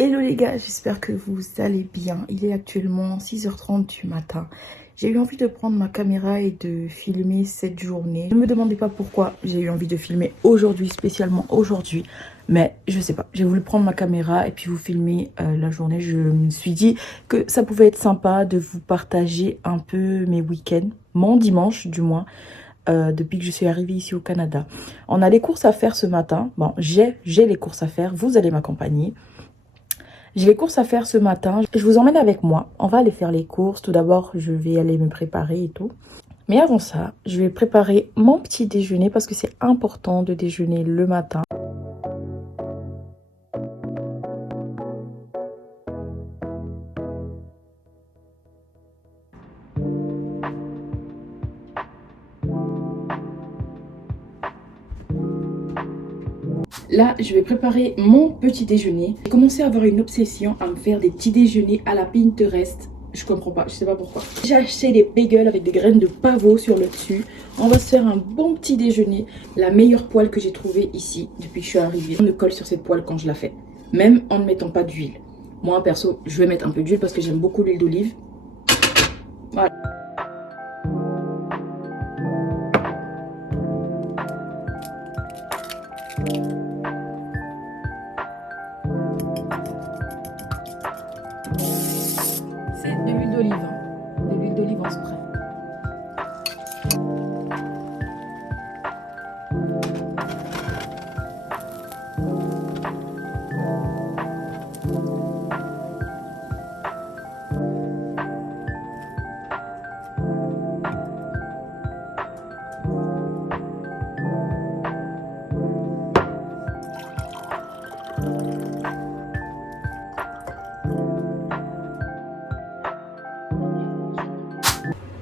Hello les gars, j'espère que vous allez bien. Il est actuellement 6h30 du matin. J'ai eu envie de prendre ma caméra et de filmer cette journée. Ne me demandez pas pourquoi j'ai eu envie de filmer aujourd'hui, spécialement aujourd'hui. Mais je sais pas, j'ai voulu prendre ma caméra et puis vous filmer la journée. Je me suis dit que ça pouvait être sympa de vous partager un peu mes week-ends, mon dimanche du moins. Depuis que je suis arrivée ici au Canada. On a les courses à faire ce matin. Bon, j'ai les courses à faire, vous allez m'accompagner. J'ai les courses à faire ce matin. Je vous emmène avec moi. On va aller faire les courses. Tout d'abord, je vais aller me préparer et tout. Mais avant ça, je vais préparer mon petit déjeuner parce que c'est important de déjeuner le matin. Là, je vais préparer mon petit déjeuner. J'ai commencé à avoir une obsession à me faire des petits déjeuners à la Pinterest. Je comprends pas, je sais pas pourquoi. J'ai acheté des bagels avec des graines de pavot sur le dessus. On va se faire un bon petit déjeuner. La meilleure poêle que j'ai trouvée ici depuis que je suis arrivée. On ne colle sur cette poêle quand je la fais. Même en ne mettant pas d'huile. Moi, perso, je vais mettre un peu d'huile parce que j'aime beaucoup l'huile d'olive. Voilà. C'est de l'huile d'olive, hein. De l'huile d'olive en spray.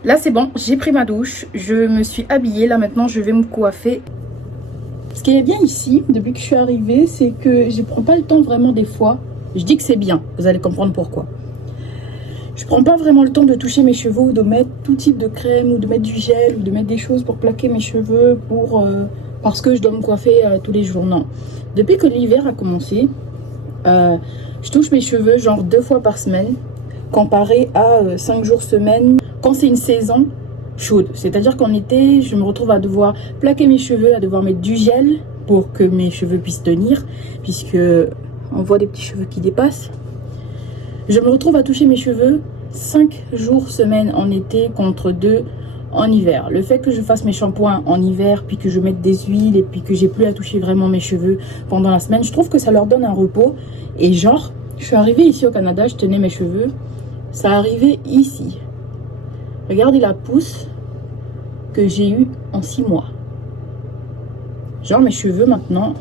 Là c'est bon, j'ai pris ma douche, je me suis habillée, là maintenant je vais me coiffer. Ce qui est bien ici, depuis que je suis arrivée, c'est que je prends pas le temps vraiment des fois. Je dis que c'est bien, vous allez comprendre pourquoi. Je prends pas vraiment le temps de toucher mes cheveux ou de mettre tout type de crème ou de mettre du gel ou de mettre des choses pour plaquer mes cheveux parce que je dois me coiffer tous les jours. Non. Depuis que l'hiver a commencé, je touche mes cheveux genre 2 fois par semaine comparé à 5 jours semaine quand c'est une saison chaude. C'est-à-dire qu'en été, je me retrouve à devoir plaquer mes cheveux, à devoir mettre du gel pour que mes cheveux puissent tenir, puisque on voit des petits cheveux qui dépassent. Je me retrouve à toucher mes cheveux 5 jours semaine en été contre 2 en hiver. Le fait que je fasse mes shampoings en hiver, puis que je mette des huiles et puis que j'ai plus à toucher vraiment mes cheveux pendant la semaine, je trouve que ça leur donne un repos. Et genre, je suis arrivée ici au Canada, je tenais mes cheveux, ça arrivait ici. Regardez la pousse que j'ai eue en 6 mois. Genre mes cheveux maintenant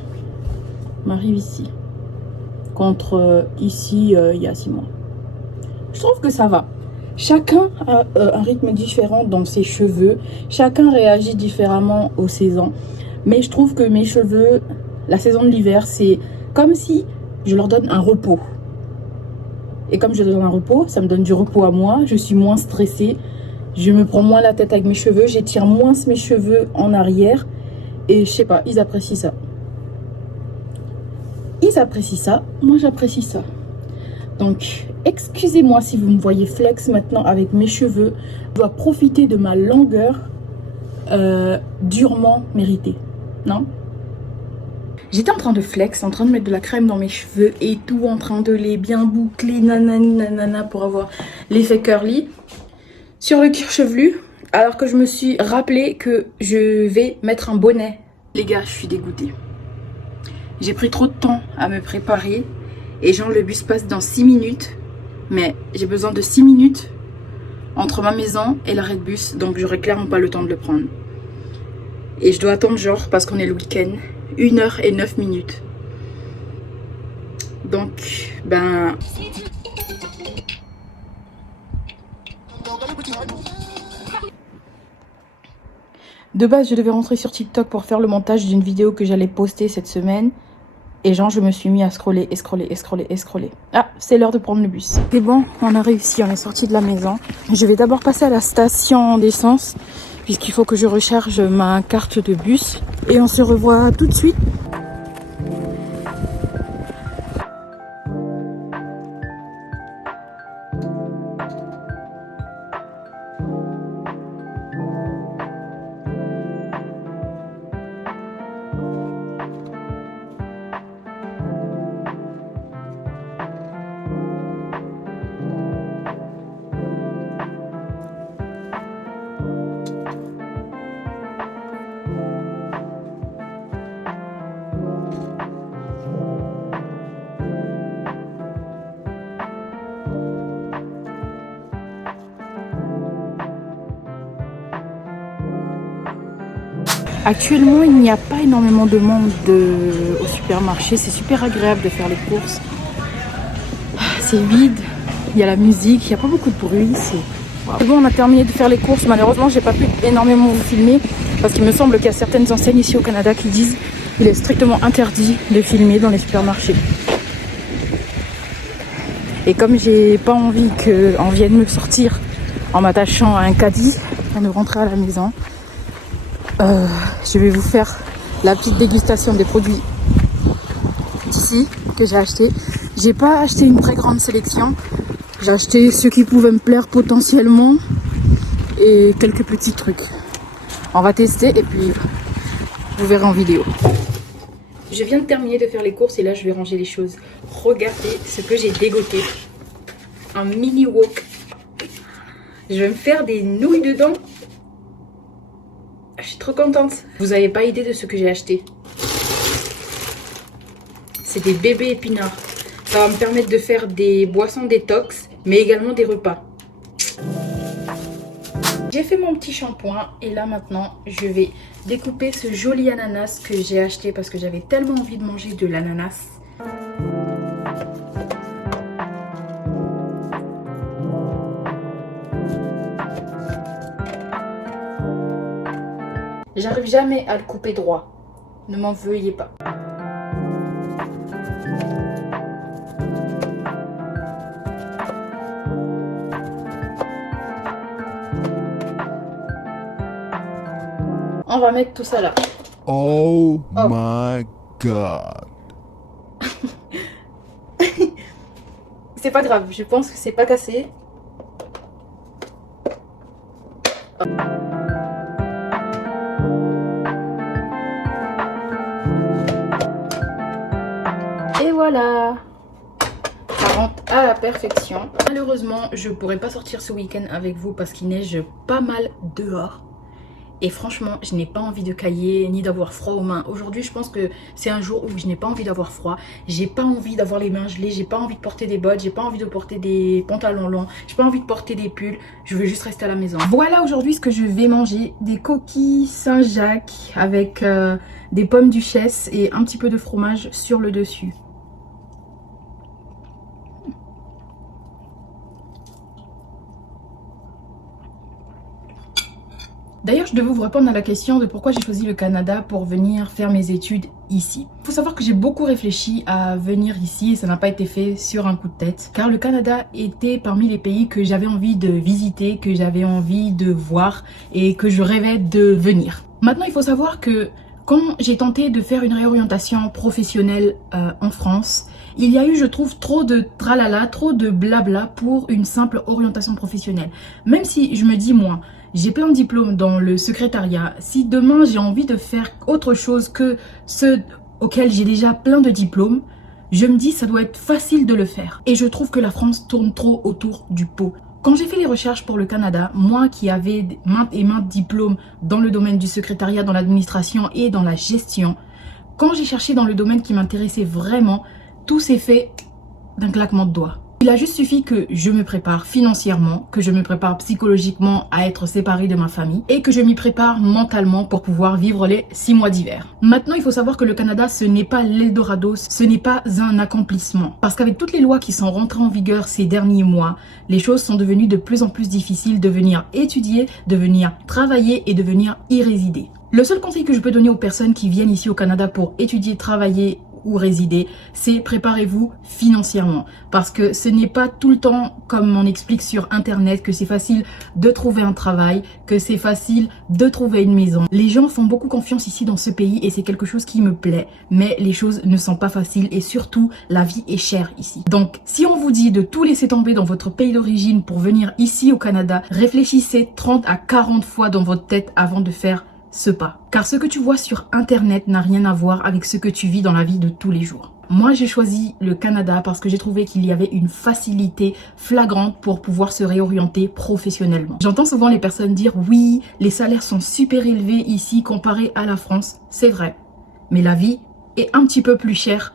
m'arrivent ici. Contre ici il y a 6 mois. Je trouve que ça va. Chacun a un rythme différent dans ses cheveux. Chacun réagit différemment aux saisons. Mais je trouve que mes cheveux, la saison de l'hiver, c'est comme si je leur donne un repos. Et comme je donne un repos, ça me donne du repos à moi. Je suis moins stressée. Je me prends moins la tête avec mes cheveux. J'étire moins mes cheveux en arrière. Et je sais pas, ils apprécient ça. Ils apprécient ça. Moi, j'apprécie ça. Donc, excusez-moi si vous me voyez flex maintenant avec mes cheveux. Je dois profiter de ma longueur durement méritée. Non? J'étais en train de flex, en train de mettre de la crème dans mes cheveux et tout, en train de les bien boucler, nanani nanana, pour avoir l'effet curly sur le cuir chevelu. Alors que je me suis rappelé que je vais mettre un bonnet. Les gars, je suis dégoûtée. J'ai pris trop de temps à me préparer. Et genre le bus passe dans 6 minutes. Mais j'ai besoin de 6 minutes entre ma maison et l'arrêt de bus. Donc j'aurai clairement pas le temps de le prendre. Et je dois attendre genre, parce qu'on est le week-end, 1h et 9 minutes. Donc, ben... De base, je devais rentrer sur TikTok pour faire le montage d'une vidéo que j'allais poster cette semaine. Et genre, je me suis mis à scroller et scroller et scroller et scroller. Ah, c'est l'heure de prendre le bus. C'est bon, on a réussi, on est sorti de la maison. Je vais d'abord passer à la station d'essence, puisqu'il faut que je recharge ma carte de bus. Et on se revoit tout de suite. Actuellement, il n'y a pas énormément de monde au supermarché. C'est super agréable de faire les courses. C'est vide, il y a la musique, il n'y a pas beaucoup de bruit. C'est bon, on a terminé de faire les courses. Malheureusement, j'ai pas pu énormément vous filmer parce qu'il me semble qu'il y a certaines enseignes ici au Canada qui disent qu'il est strictement interdit de filmer dans les supermarchés. Et comme j'ai pas envie qu'on vienne me sortir en m'attachant à un caddie pour me rentrer à la maison, je vais vous faire la petite dégustation des produits d'ici que j'ai acheté. J'ai pas acheté une très grande sélection. J'ai acheté ceux qui pouvaient me plaire potentiellement et quelques petits trucs. On va tester et puis vous verrez en vidéo. Je viens de terminer de faire les courses et là je vais ranger les choses. Regardez ce que j'ai dégoté. Un mini wok. Je vais me faire des nouilles dedans. Je suis trop contente. Vous n'avez pas idée de ce que j'ai acheté. C'est des bébés épinards. Ça va me permettre de faire des boissons détox, mais également des repas. J'ai fait mon petit shampoing et là maintenant, je vais découper ce joli ananas que j'ai acheté parce que j'avais tellement envie de manger de l'ananas. J'arrive jamais à le couper droit. Ne m'en veuillez pas. On va mettre tout ça là. Oh my god. C'est pas grave, je pense que c'est pas cassé. Et voilà. Ça rentre à la perfection. Malheureusement, je pourrais pas sortir ce week-end avec vous parce qu'il neige pas mal dehors. Et franchement, je n'ai pas envie de cailler ni d'avoir froid aux mains. Aujourd'hui, je pense que c'est un jour où je n'ai pas envie d'avoir froid. J'ai pas envie d'avoir les mains gelées. J'ai pas envie de porter des bottes. J'ai pas envie de porter des pantalons longs. J'ai pas envie de porter des pulls. Je veux juste rester à la maison. Voilà aujourd'hui ce que je vais manger. Des coquilles Saint-Jacques avec des pommes duchesse et un petit peu de fromage sur le dessus. D'ailleurs, je devais vous répondre à la question de pourquoi j'ai choisi le Canada pour venir faire mes études ici. Il faut savoir que j'ai beaucoup réfléchi à venir ici et ça n'a pas été fait sur un coup de tête. Car le Canada était parmi les pays que j'avais envie de visiter, que j'avais envie de voir et que je rêvais de venir. Maintenant, il faut savoir que quand j'ai tenté de faire une réorientation professionnelle en France, il y a eu, je trouve, trop de tralala, trop de blabla pour une simple orientation professionnelle. Même si je me dis, moi, j'ai plein de diplômes dans le secrétariat. Si demain j'ai envie de faire autre chose que ceux auxquels j'ai déjà plein de diplômes, je me dis ça doit être facile de le faire. Et je trouve que la France tourne trop autour du pot. Quand j'ai fait les recherches pour le Canada, moi qui avais maintes et maintes diplômes dans le domaine du secrétariat, dans l'administration et dans la gestion, quand j'ai cherché dans le domaine qui m'intéressait vraiment, tout s'est fait d'un claquement de doigts. Il a juste suffi que je me prépare financièrement, que je me prépare psychologiquement à être séparée de ma famille et que je m'y prépare mentalement pour pouvoir vivre les 6 mois d'hiver. Maintenant, il faut savoir que le Canada, ce n'est pas l'Eldorado, ce n'est pas un accomplissement. Parce qu'avec toutes les lois qui sont rentrées en vigueur ces derniers mois, les choses sont devenues de plus en plus difficiles de venir étudier, de venir travailler et de venir y résider. Le seul conseil que je peux donner aux personnes qui viennent ici au Canada pour étudier, travailler ou résider, c'est préparez-vous financièrement parce que ce n'est pas tout le temps comme on explique sur internet que c'est facile de trouver un travail, que c'est facile de trouver une maison. Les gens font beaucoup confiance ici dans ce pays et c'est quelque chose qui me plaît, mais les choses ne sont pas faciles et surtout la vie est chère ici. Donc si on vous dit de tout laisser tomber dans votre pays d'origine pour venir ici au Canada, réfléchissez 30 à 40 fois dans votre tête avant de faire ce pas. Car ce que tu vois sur internet n'a rien à voir avec ce que tu vis dans la vie de tous les jours. Moi j'ai choisi le Canada parce que j'ai trouvé qu'il y avait une facilité flagrante pour pouvoir se réorienter professionnellement. J'entends souvent les personnes dire oui, les salaires sont super élevés ici comparé à la France. C'est vrai, mais la vie est un petit peu plus chère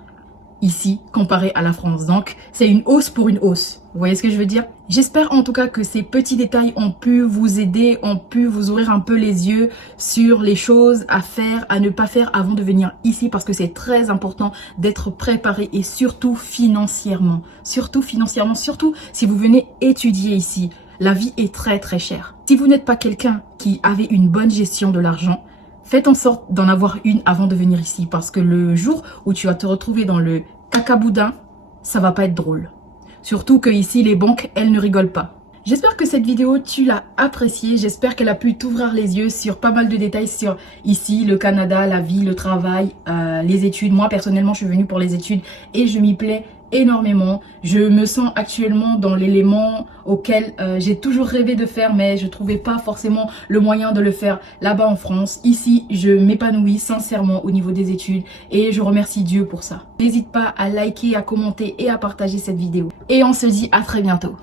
ici comparé à la France. Donc c'est une hausse pour une hausse. Vous voyez ce que je veux dire? J'espère en tout cas que ces petits détails ont pu vous aider, ont pu vous ouvrir un peu les yeux sur les choses à faire, à ne pas faire avant de venir ici parce que c'est très important d'être préparé et surtout financièrement. Surtout financièrement, surtout si vous venez étudier ici. La vie est très très chère. Si vous n'êtes pas quelqu'un qui avait une bonne gestion de l'argent, faites en sorte d'en avoir une avant de venir ici parce que le jour où tu vas te retrouver dans le cacaboudin, ça va pas être drôle. Surtout que ici, les banques, elles ne rigolent pas. J'espère que cette vidéo, tu l'as appréciée. J'espère qu'elle a pu t'ouvrir les yeux sur pas mal de détails sur ici, le Canada, la vie, le travail, les études. Moi, personnellement, je suis venue pour les études et je m'y plais énormément. Je me sens actuellement dans l'élément auquel j'ai toujours rêvé de faire, mais je trouvais pas forcément le moyen de le faire là-bas en France. Ici, je m'épanouis sincèrement au niveau des études et je remercie Dieu pour ça. N'hésite pas à liker, à commenter et à partager cette vidéo. Et on se dit à très bientôt.